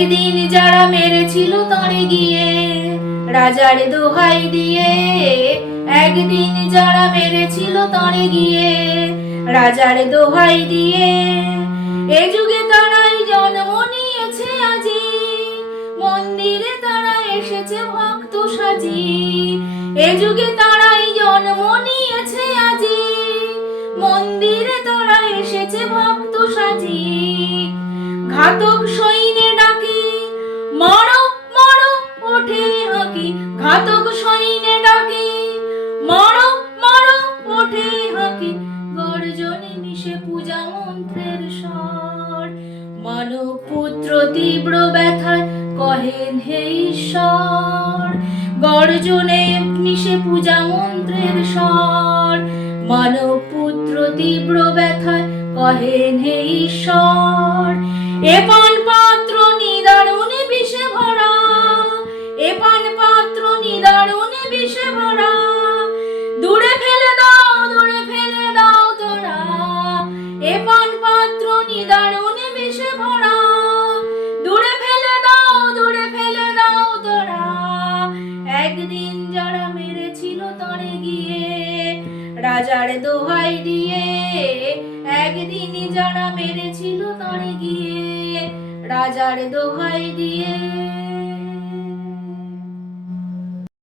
একদিন যারা মেরেছিল তারে গিয়ে রাজার দোহাই দিয়ে, একদিন যারা মেরেছিল তারে গিয়ে রাজার দোহাই দিয়ে, এ যুগে তারাই জন্ম নিয়েছে আজি, মন্দিরে তারা এসেছে ভক্ত সাজি। এ যুগে তারাই জন্ম নিয়েছে আজি, মন্দিরে তারা এসেছে ভক্ত সাজি। ঘাতক সৈন্যে ডাকে মারো মারো ওঠে হাঁকি, ঘাতক সৈন্যে ডাকে মারো মারো ওঠে হাঁকি, গর্জনে মিশে পূজা মন্ত্রের স্বর। মানব পুত্র তীব্র ব্যথায় কহেন হে ঈশ্বর, গর্জনে মিশে পূজা মন্ত্রের স্বর। মানব পুত্র তীব্র ব্যথায় কহেন হে ঈশ্বর। এ পান পাত্র নিদারুণে বিষে ভরা, এ পান পাত্র নিদারুণে বিষে ভরা, দূরে ফেলে দাও তোরা। এ পান পাত্র নিদারুণে বিষে ভরা, দূরে ফেলে দাও তোরা। একদিন যারা মেরেছিল তারে গিয়ে রাজার দোহাই দিয়ে, একদিন যারা মেরেছিল তারে গিয়ে রাজার দোহাই দিয়ে।